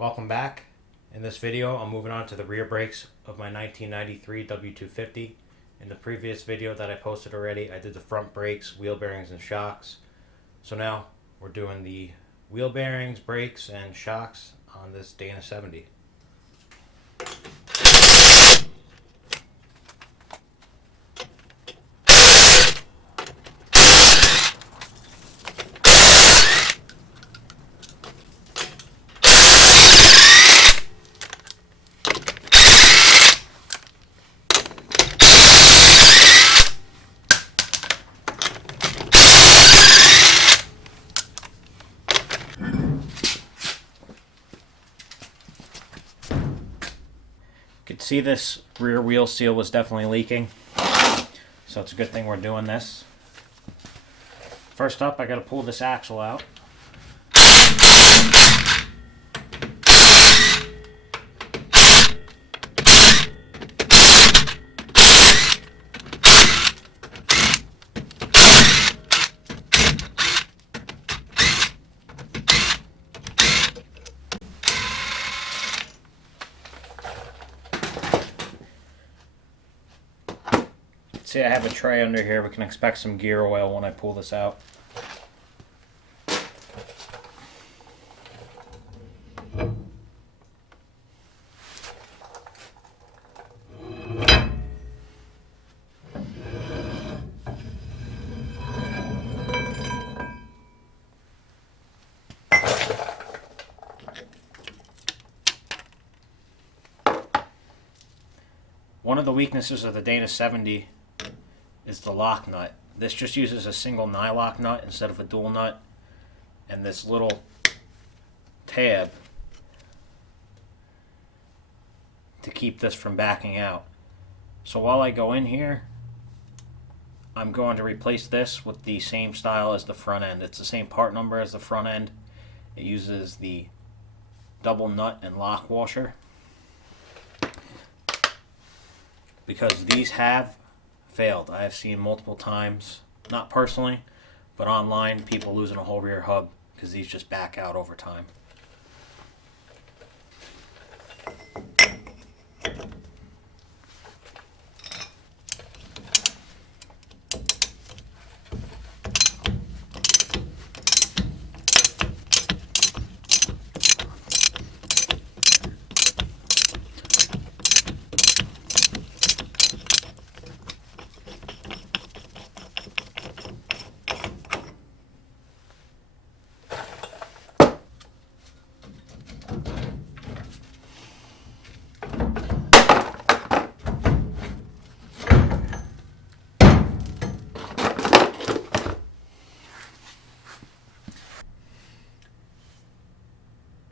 Welcome back. In this video, I'm moving on to the rear brakes of my 1993 W250. In the previous video that I posted already, I did the front brakes, wheel bearings, and shocks. So now we're doing the wheel bearings, brakes, and shocks on this Dana 70. You can see this rear wheel seal was definitely leaking, so it's a good thing we're doing this. First up, I got to pull this axle out. See, I have a tray under here. We can expect some gear oil when I pull this out. One of the weaknesses of the Dana 70 is the lock nut. This just uses a single nylock nut instead of a dual nut, and this little tab to keep this from backing out. So while I go in here, I'm going to replace this with the same style as the front end. It's the same part number as the front end. It uses the double nut and lock washer, because these have failed. I have seen multiple times, not personally, but online, people losing a whole rear hub because these just back out over time.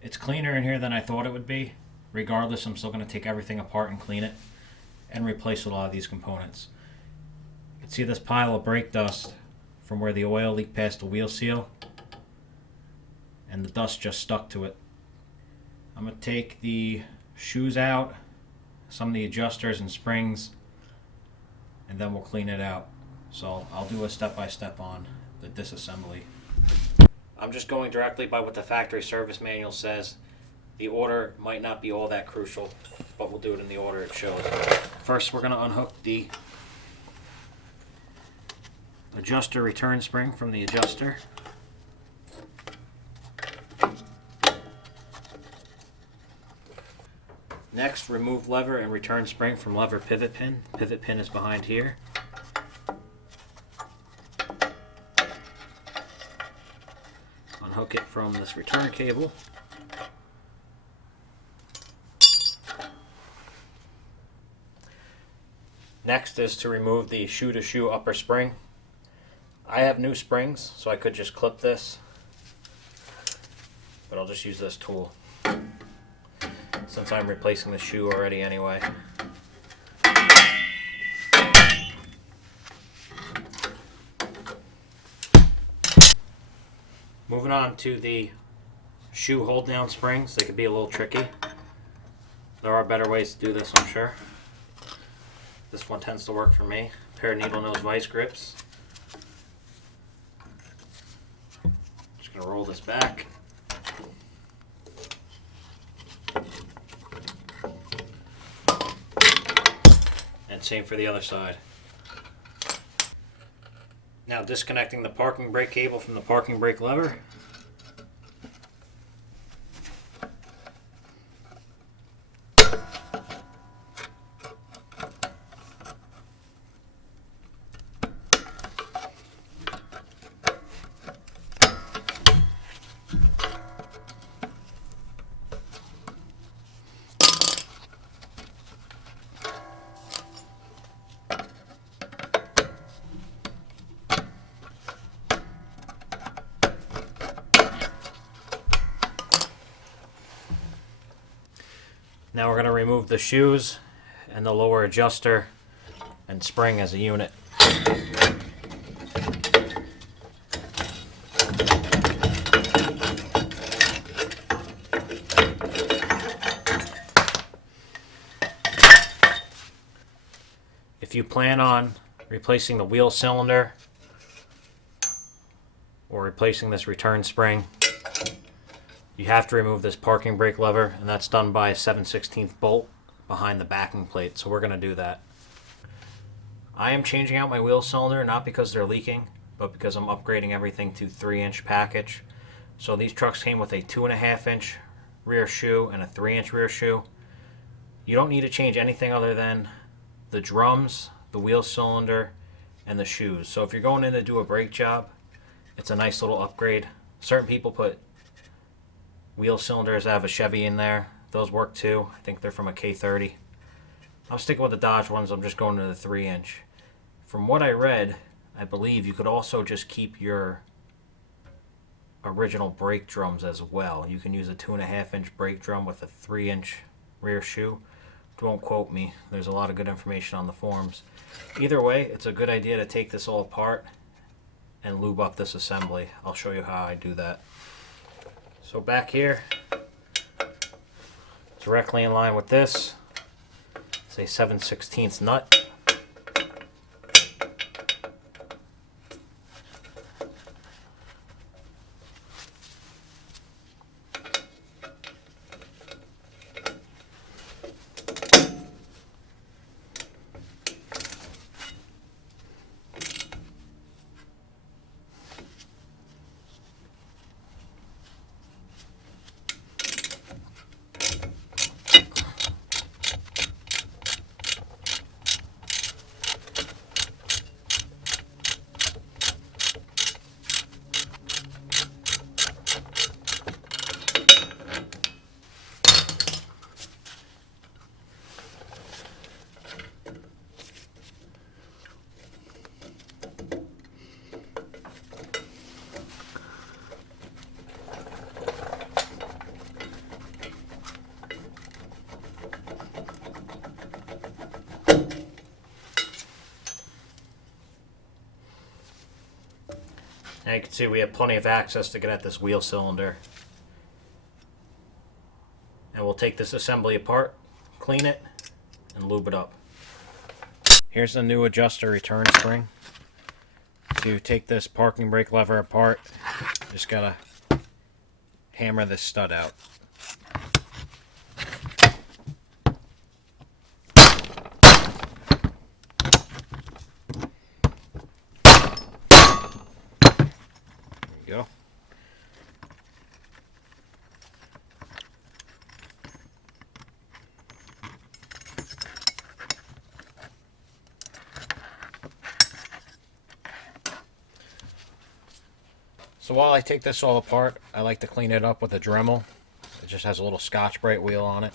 It's cleaner in here than I thought it would be. Regardless, I'm still going to take everything apart and clean it and replace a lot of these components. You can see this pile of brake dust from where the oil leaked past the wheel seal, and the dust just stuck to it. I'm going to take the shoes out, some of the adjusters and springs, and then we'll clean it out. So I'll do a step-by-step on the disassembly. I'm just going directly by what the factory service manual says. The order might not be all that crucial, but we'll do it in the order it shows. First, we're going to unhook the adjuster return spring from the adjuster. Next, remove lever and return spring from lever pivot pin. Pivot pin is behind here. Unhook it from this return cable. Next is to remove the shoe-to-shoe upper spring. I have new springs, so I could just clip this, but I'll just use this tool since I'm replacing the shoe already anyway. Moving on to the shoe hold down springs. They could be a little tricky. There are better ways to do this, I'm sure. This one tends to work for me. A pair of needle nose vice grips. Just going to roll this back. And same for the other side. Now disconnecting the parking brake cable from the parking brake lever. Now we're going to remove the shoes and the lower adjuster and spring as a unit. If you plan on replacing the wheel cylinder or replacing this return spring, you have to remove this parking brake lever, and that's done by a 7/16 bolt behind the backing plate, so we're going to do that. I am changing out my wheel cylinder not because they're leaking, but because I'm upgrading everything to 3-inch package. So these trucks came with a 2.5-inch rear shoe and a 3-inch rear shoe. You don't need to change anything other than the drums, the wheel cylinder, and the shoes. So if you're going in to do a brake job, it's a nice little upgrade. Certain people put wheel cylinders. I have a Chevy in there. Those work too. I think they're from a K30. I'm sticking with the Dodge ones. I'm just going to the 3-inch. From what I read, I believe you could also just keep your original brake drums as well. You can use a 2.5-inch brake drum with a 3-inch rear shoe. Don't quote me. There's a lot of good information on the forums. Either way, it's a good idea to take this all apart and lube up this assembly. I'll show you how I do that. So back here, directly in line with this, it's a 7/16 nut. Now you can see we have plenty of access to get at this wheel cylinder. And we'll take this assembly apart, clean it, and lube it up. Here's the new adjuster return spring. To take this parking brake lever apart, just gotta hammer this stud out. Go. So while I take this all apart, I like to clean it up with a Dremel. It just has a little Scotch-Brite wheel on it.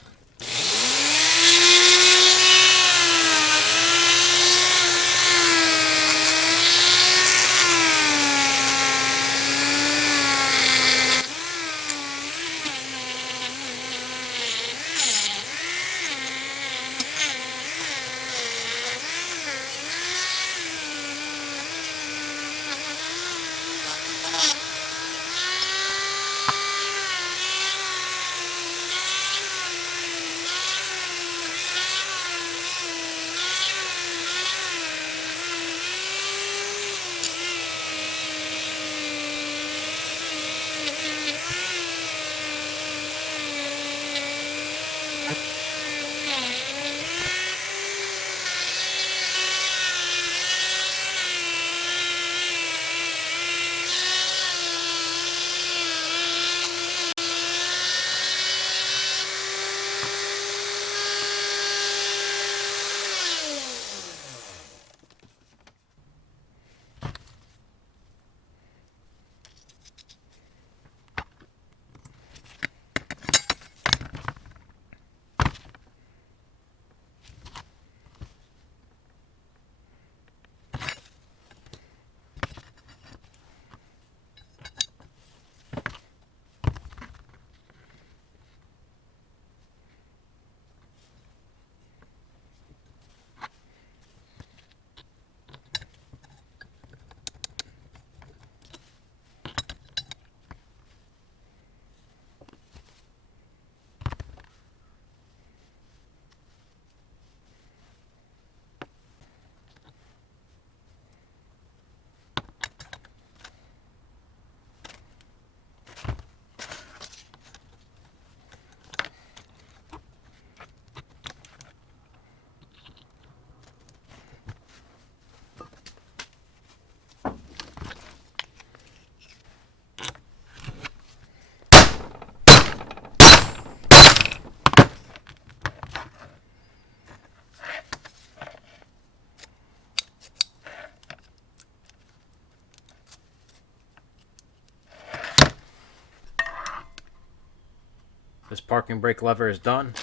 This parking brake lever is done.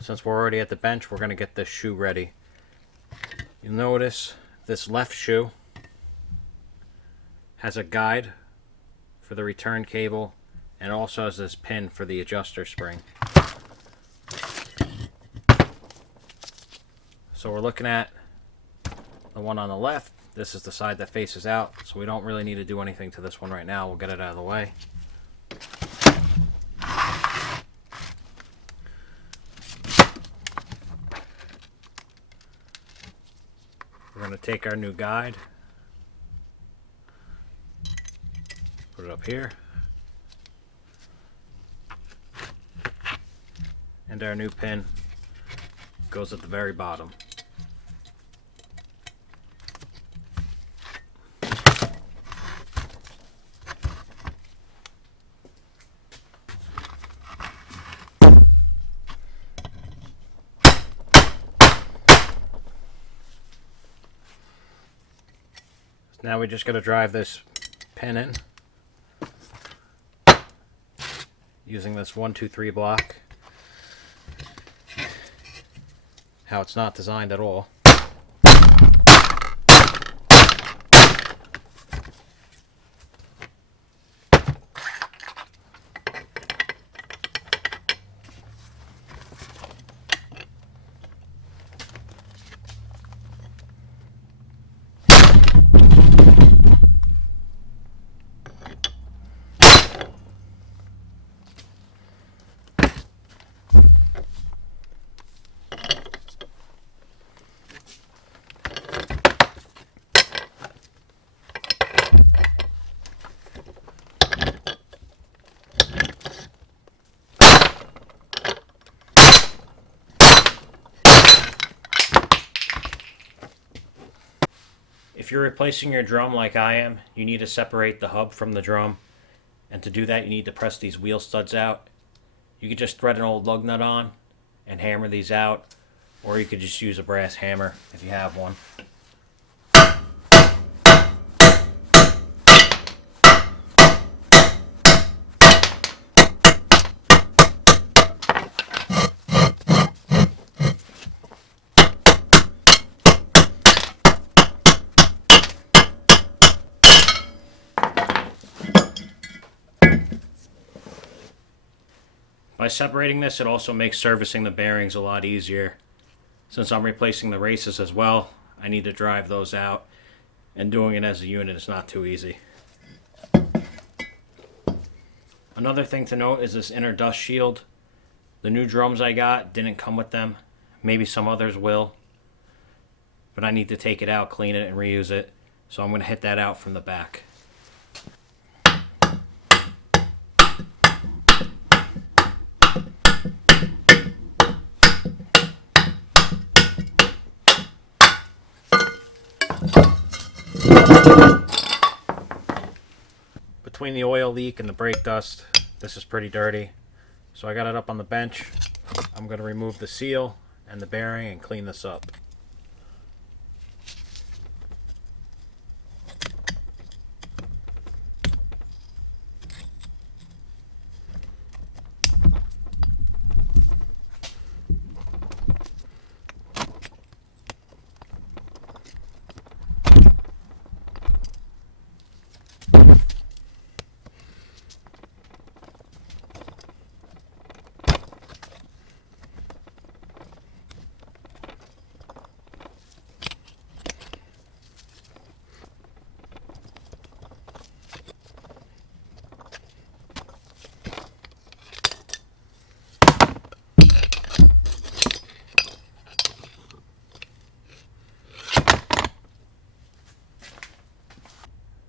Since we're already at the bench, we're going to get this shoe ready. You'll notice this left shoe has a guide for the return cable and also has this pin for the adjuster spring. So we're looking at the one on the left. This is the side that faces out, so we don't really need to do anything to this one right now. We'll get it out of the way. We're going to take our new guide, put it up here, and our new pin goes at the very bottom. Now we just got to drive this pin in using this 1-2-3 block. How it's not designed at all. If you're replacing your drum like I am, you need to separate the hub from the drum. And to do that, you need to press these wheel studs out. You could just thread an old lug nut on and hammer these out, or you could just use a brass hammer if you have one. By separating this, it also makes servicing the bearings a lot easier. Since I'm replacing the races as well, I need to drive those out, and doing it as a unit is not too easy. Another thing to note is this inner dust shield. The new drums I got didn't come with them. Maybe some others will. But I need to take it out, clean it, and reuse it. So I'm going to hit that out from the back. Between the oil leak and the brake dust, this is pretty dirty. So I got it up on the bench. I'm going to remove the seal and the bearing and clean this up.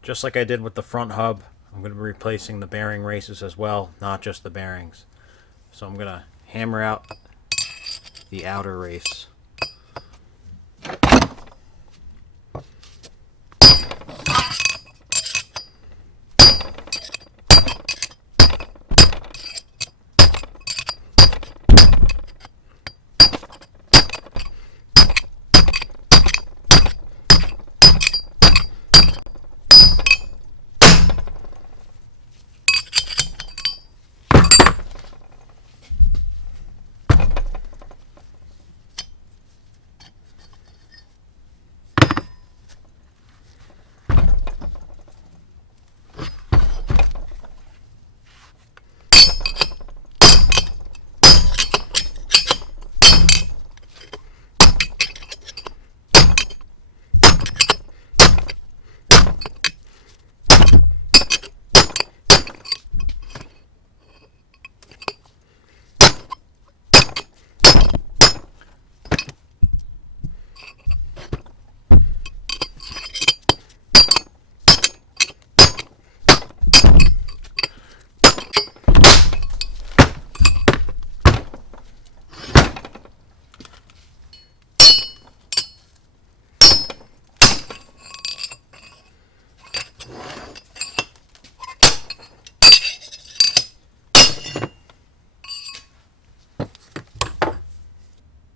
Just like I did with the front hub, I'm going to be replacing the bearing races as well, not just the bearings. So I'm going to hammer out the outer race.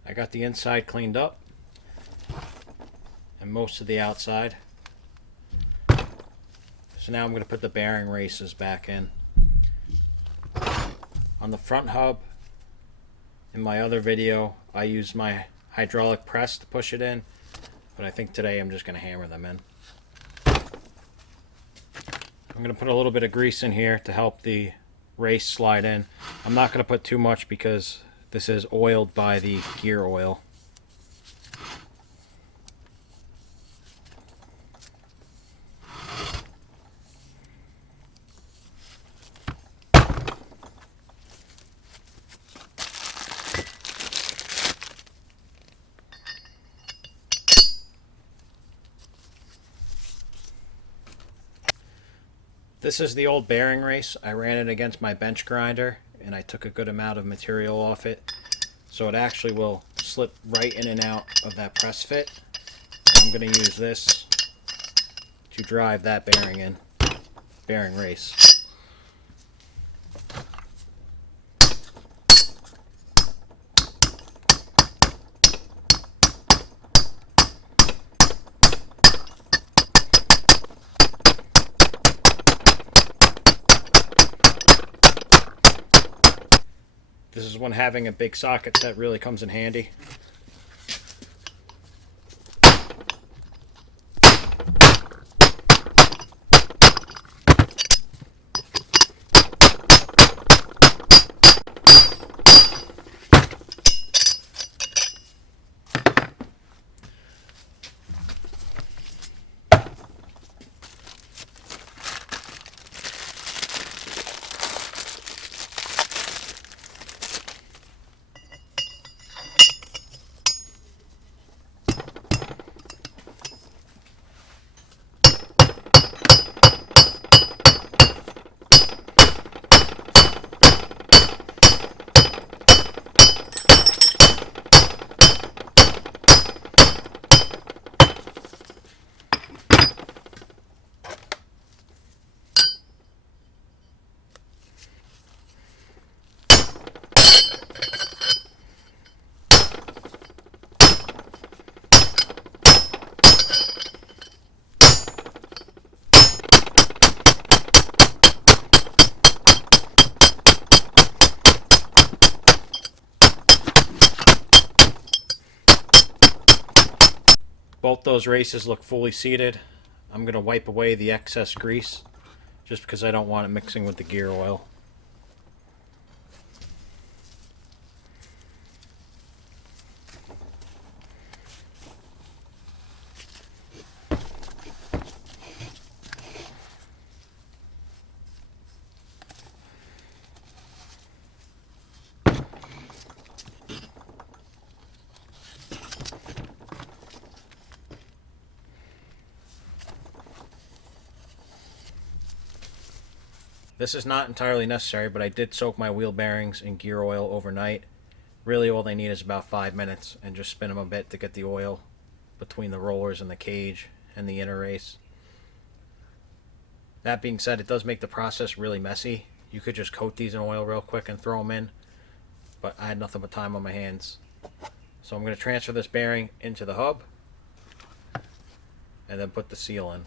I got the inside cleaned up and most of the outside. So now I'm going to put the bearing races back in. On the front hub, in my other video, I used my hydraulic press to push it in, but I think today I'm just going to hammer them in. I'm going to put a little bit of grease in here to help the race slide in. I'm not going to put too much because this is oiled by the gear oil. This is the old bearing race. I ran it against my bench grinder and I took a good amount of material off it. So it actually will slip right in and out of that press fit. I'm going to use this to drive that bearing in, bearing race. This is when having a big socket set really comes in handy. Both those races look fully seated. I'm going to wipe away the excess grease just because I don't want it mixing with the gear oil. This is not entirely necessary, but I did soak my wheel bearings in gear oil overnight. Really all they need is about 5 minutes, and just spin them a bit to get the oil between the rollers and the cage and the inner race. That being said, it does make the process really messy. You could just coat these in oil real quick and throw them in, but I had nothing but time on my hands. So I'm going to transfer this bearing into the hub and then put the seal in.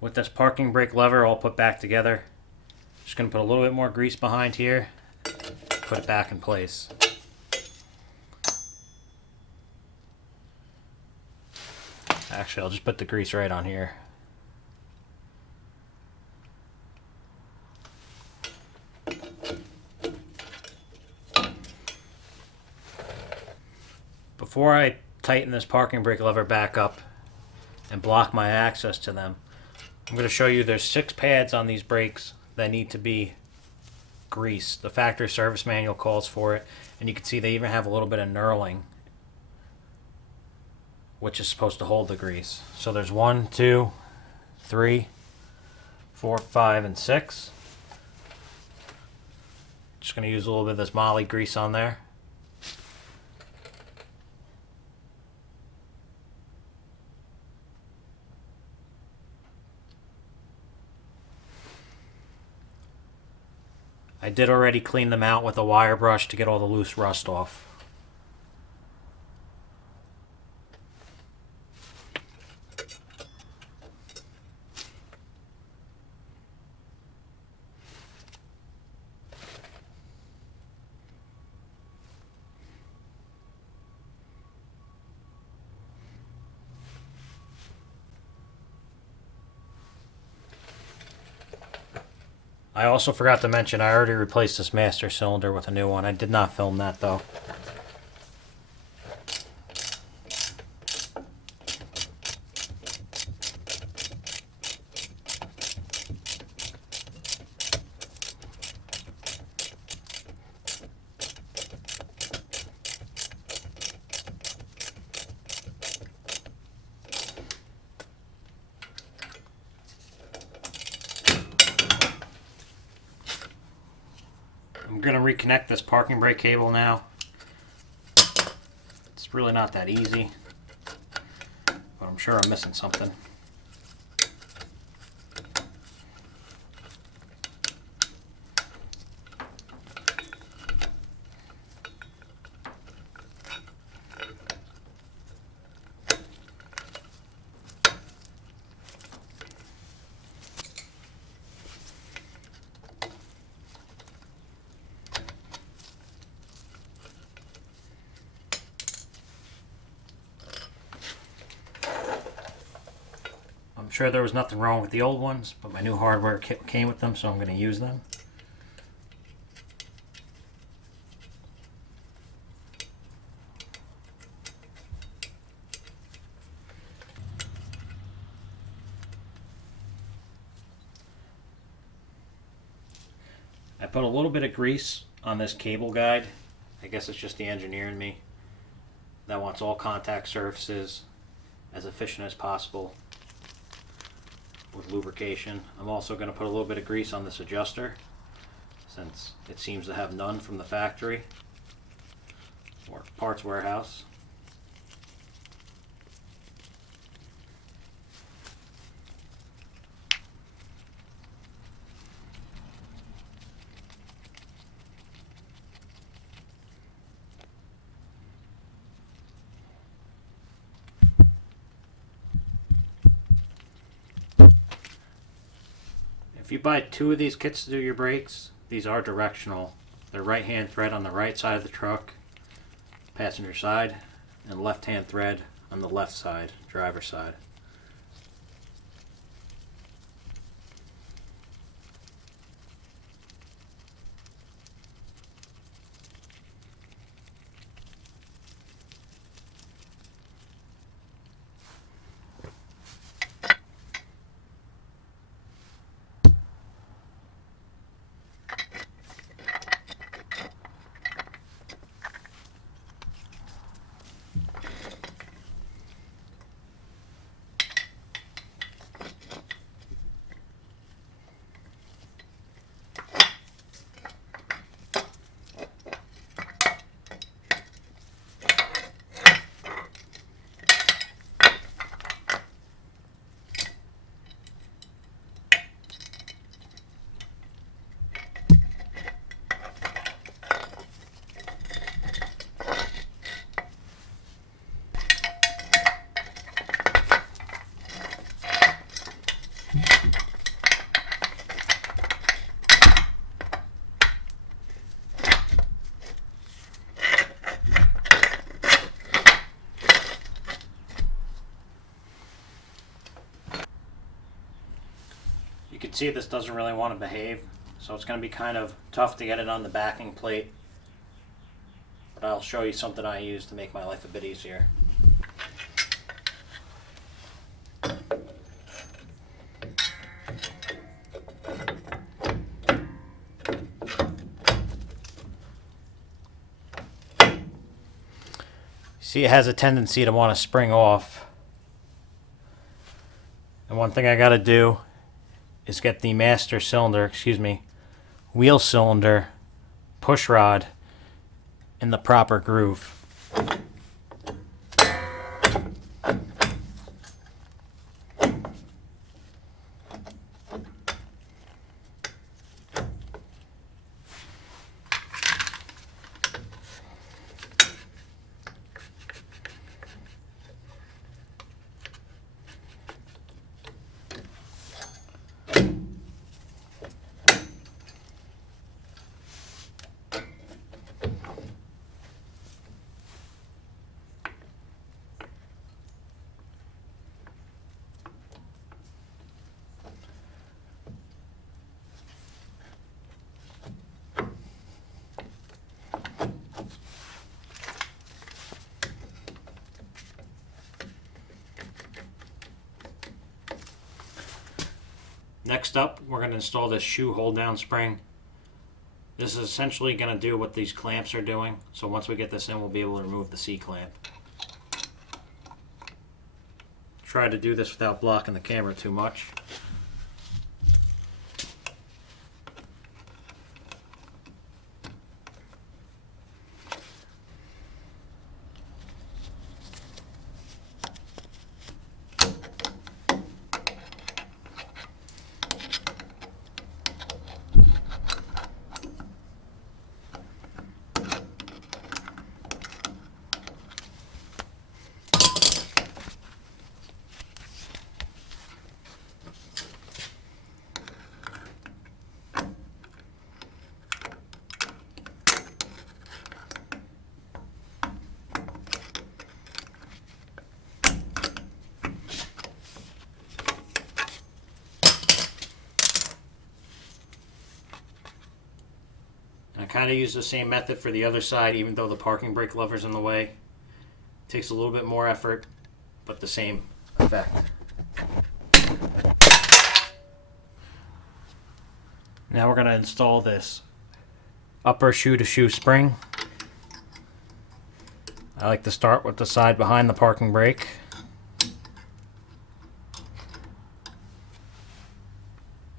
With this parking brake lever all put back together, just going to put a little bit more grease behind here, put it back in place. Actually, I'll just put the grease right on here. Before I tighten this parking brake lever back up and block my access to them, I'm going to show you there's 6 pads on these brakes that need to be greased. The factory service manual calls for it, and you can see they even have a little bit of knurling, which is supposed to hold the grease. So there's 1, 2, 3, 4, 5, and 6. Just going to use a little bit of this moly grease on there. I did already clean them out with a wire brush to get all the loose rust off. I also forgot to mention I already replaced this master cylinder with a new one. I did not film that though. I'm going to reconnect this parking brake cable now. It's really not that easy, but I'm sure I'm missing something. I'm sure there was nothing wrong with the old ones, but my new hardware came with them, so I'm going to use them. I put a little bit of grease on this cable guide. I guess it's just the engineer in me that wants all contact surfaces as efficient as possible with lubrication. I'm also going to put a little bit of grease on this adjuster since it seems to have none from the factory or parts warehouse. If you buy 2 of these kits to do your brakes, these are directional. They're right hand thread on the right side of the truck, passenger side, and left hand thread on the left side, driver side. can see this doesn't really want to behave, so it's going to be kind of tough to get it on the backing plate. But I'll show you something I use to make my life a bit easier. See, it has a tendency to want to spring off. And one thing I got to do is get the master cylinder, wheel cylinder push rod in the proper groove. Next up, we're going to install this shoe hold down spring. This is essentially going to do what these clamps are doing. So once we get this in, we'll be able to remove the C-clamp. Try to do this without blocking the camera too much. I kind of use the same method for the other side, even though the parking brake lever's in the way. Takes a little bit more effort, but the same effect. Now we're going to install this upper shoe-to-shoe spring. I like to start with the side behind the parking brake.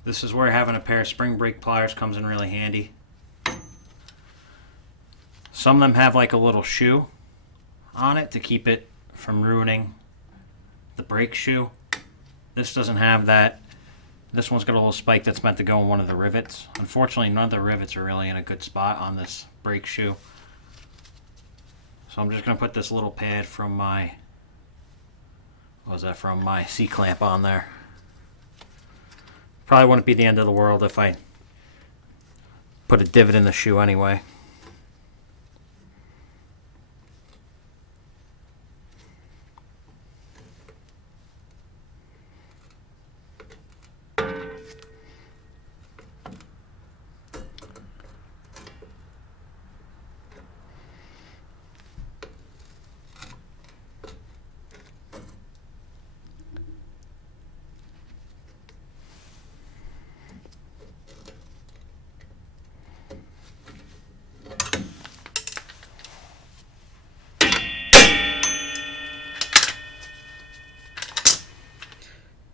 This is where having a pair of spring brake pliers comes in really handy. Some of them have like a little shoe on it to keep it from ruining the brake shoe. This doesn't have that. This one's got a little spike that's meant to go in one of the rivets. Unfortunately, none of the rivets are really in a good spot on this brake shoe. So I'm just going to put this little pad from my, from my C-clamp on there. Probably wouldn't be the end of the world if I put a divot in the shoe anyway.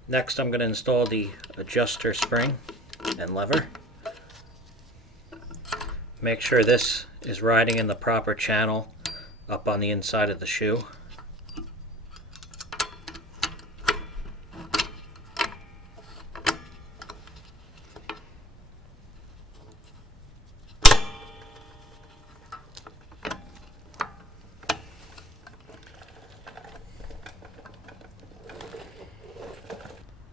Next, I'm going to install the adjuster spring and lever. Make sure this is riding in the proper channel up on the inside of the shoe.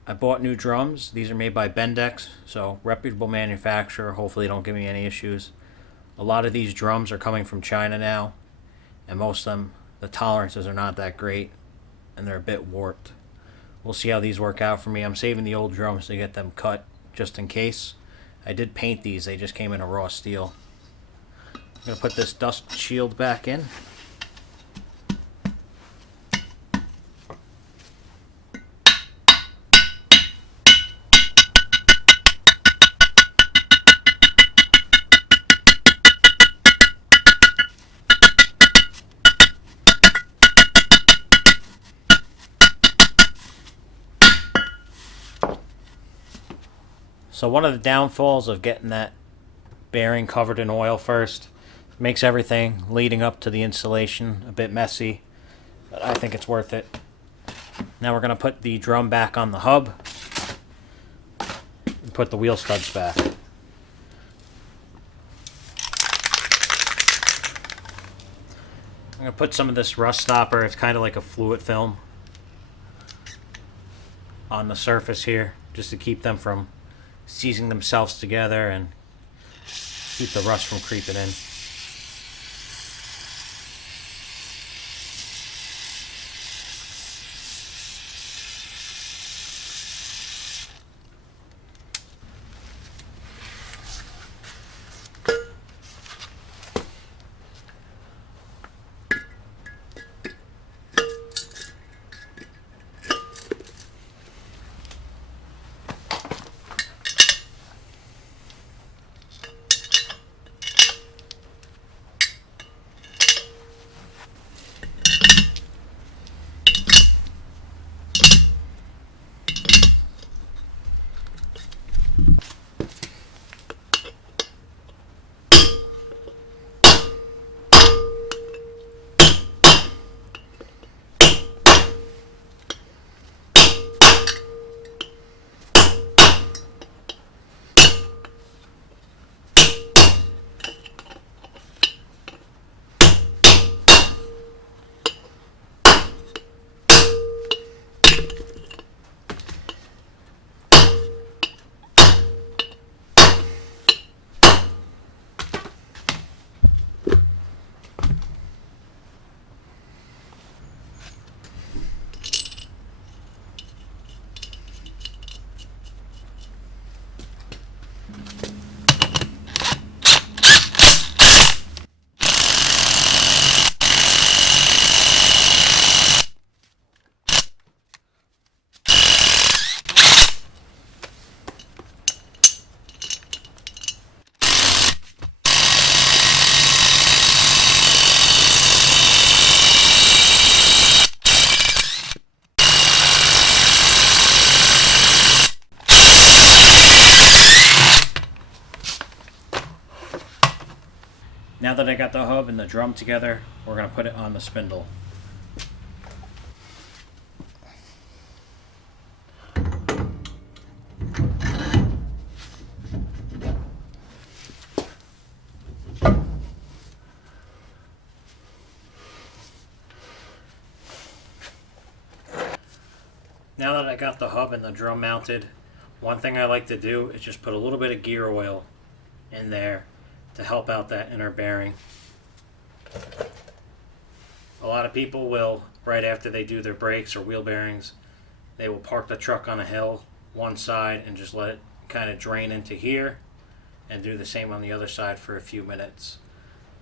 I bought new drums. These are made by Bendix, so reputable manufacturer. Hopefully they don't give me any issues. A lot of these drums are coming from China now, and most of them, the tolerances are not that great, and they're a bit warped. We'll see how these work out for me. I'm saving the old drums to get them cut just in case. I did paint these, they just came in a raw steel. I'm going to put this dust shield back in. So one of the downfalls of getting that bearing covered in oil first makes everything leading up to the installation a bit messy, but I think it's worth it. Now we're going to put the drum back on the hub and put the wheel studs back. I'm going to put some of this rust stopper, it's kind of like a fluid film, on the surface here just to keep them from seizing themselves together and keep the rust from creeping in. Now that I got the hub and the drum together, we're going to put it on the spindle. Now that I got the hub and the drum mounted, one thing I like to do is just put a little bit of gear oil in there to help out that inner bearing. A lot of people will, right after they do their brakes or wheel bearings, they will park the truck on a hill one side and just let it kind of drain into here and do the same on the other side for a few minutes.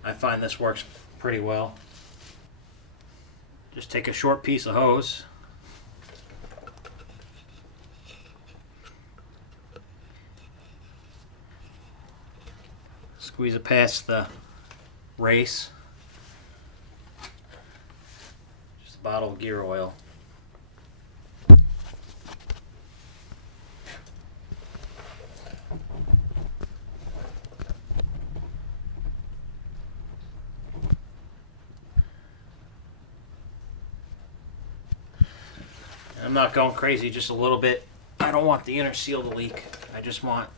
I find this works pretty well. Just take a short piece of hose, squeeze it past the race, just a bottle of gear oil. I'm not going crazy, just a little bit. I don't want the inner seal to leak. I just want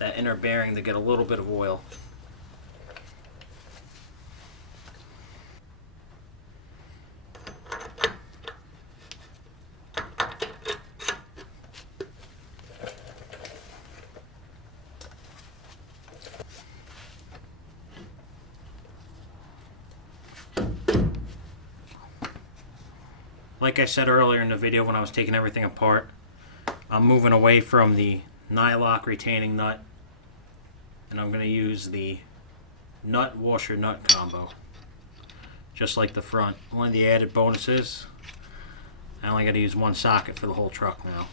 that inner bearing to get a little bit of oil. Like I said earlier in the video when I was taking everything apart, I'm moving away from the nylock retaining nut, and I'm going to use the nut washer nut combo, just like the front. One of the added bonuses, I only got to use one socket for the whole truck now.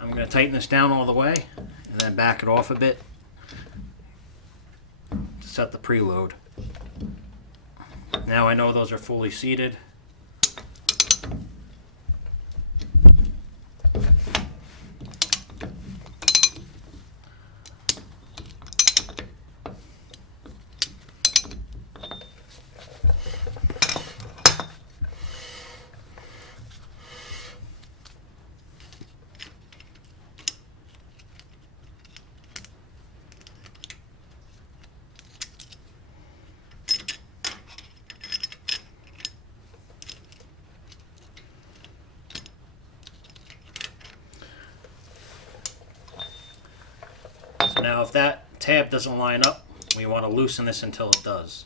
I'm going to tighten this down all the way and then back it off a bit to set the preload. Now I know those are fully seated. So now if that tab doesn't line up, we want to loosen this until it does.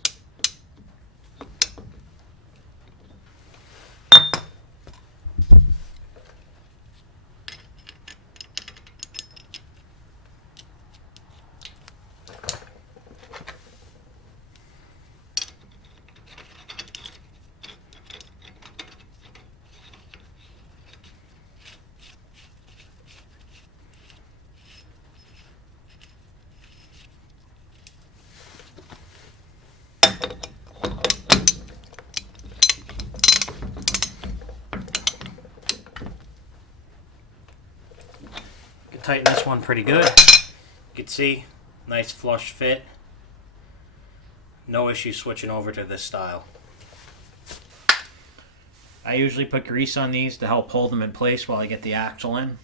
Tighten this one pretty good. You can see, nice flush fit. No issue switching over to this style. I usually put grease on these to help hold them in place while I get the axle in.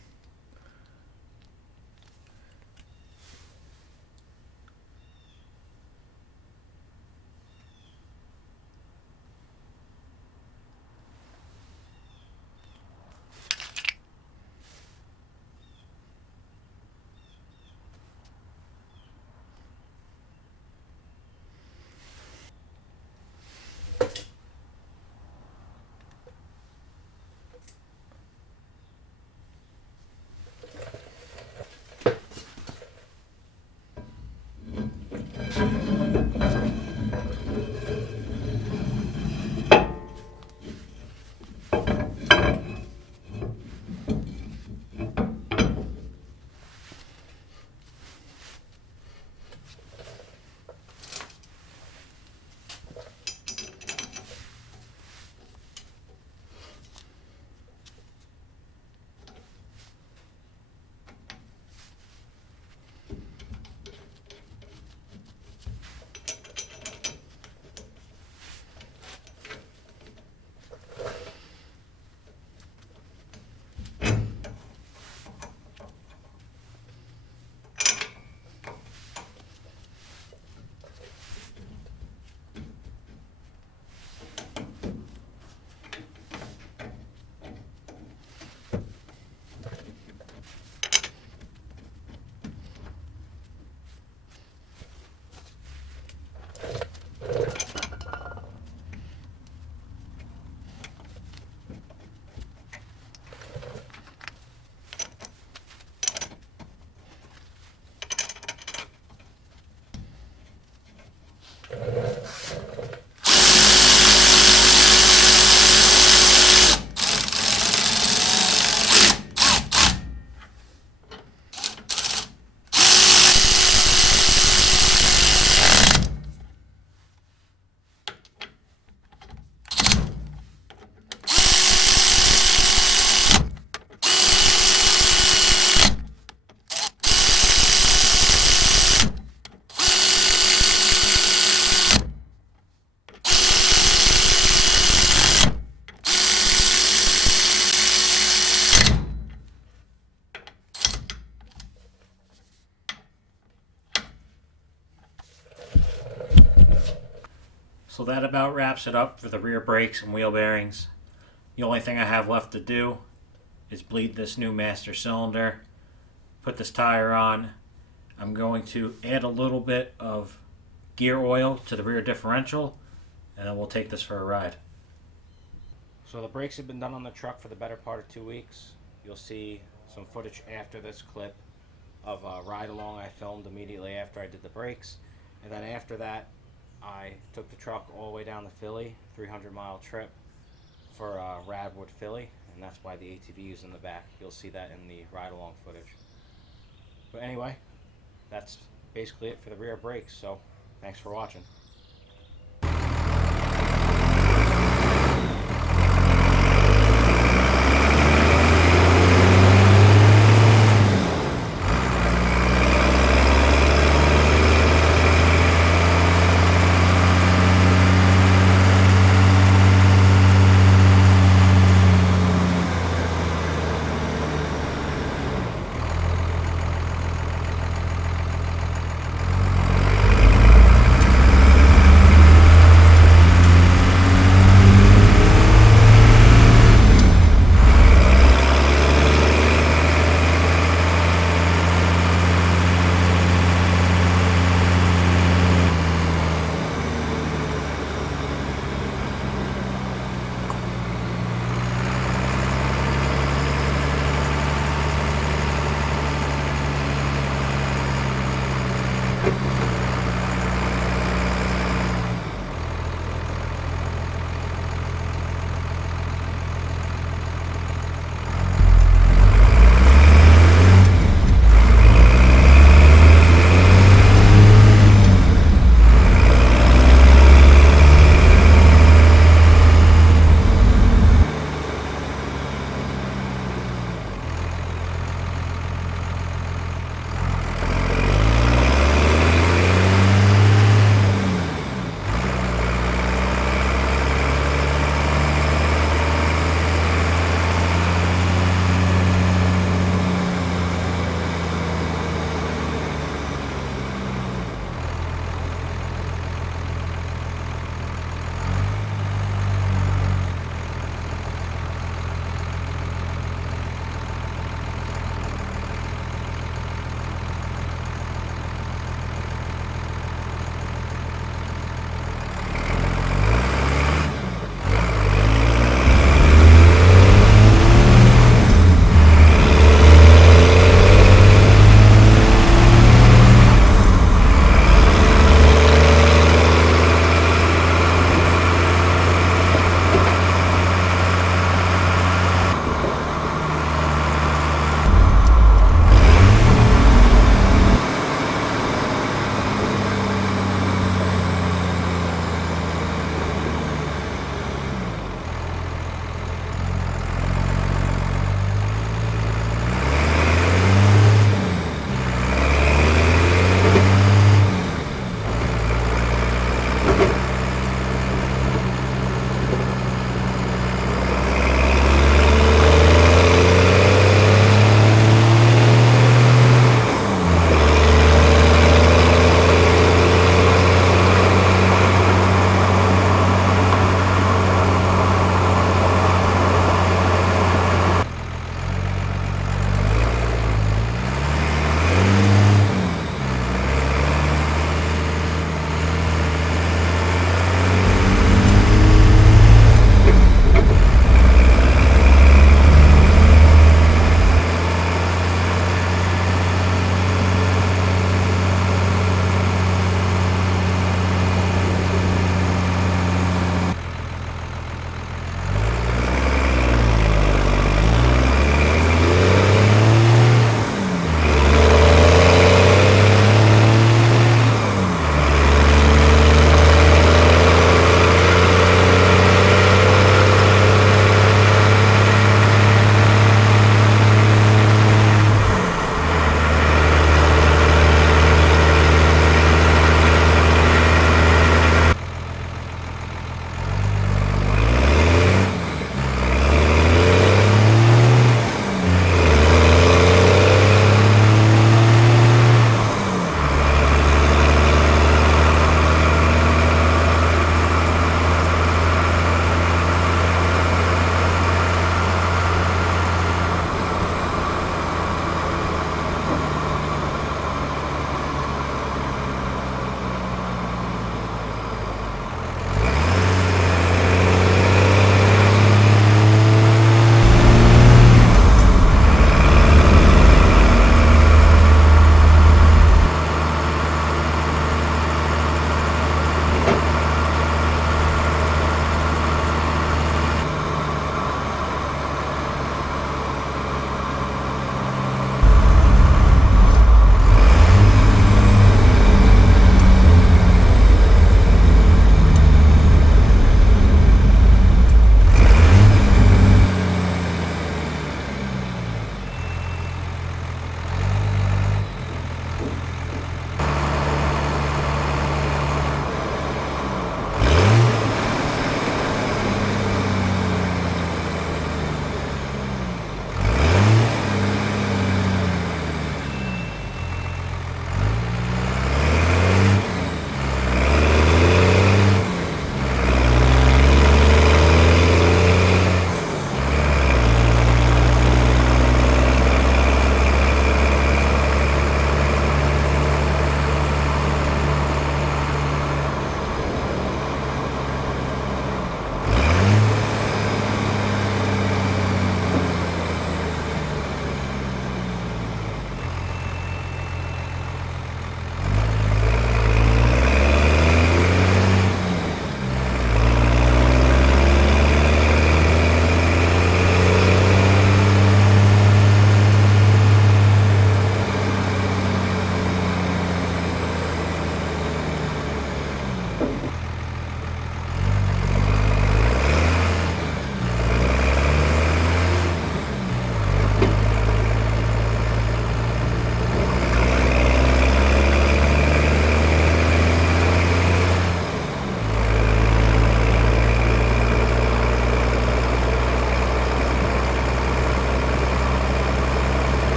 So that about wraps it up for the rear brakes and wheel bearings. The only thing I have left to do is bleed this new master cylinder, put this tire on. I'm going to add a little bit of gear oil to the rear differential, and then we'll take this for a ride. So the brakes have been done on the truck for the better part of 2 weeks. You'll see some footage after this clip of a ride along I filmed immediately after I did the brakes. And then after that, I took the truck all the way down to Philly, 300-mile trip for Radwood, Philly, and that's why the ATV is in the back. You'll see that in the ride along footage. But anyway, that's basically it for the rear brakes, so thanks for watching.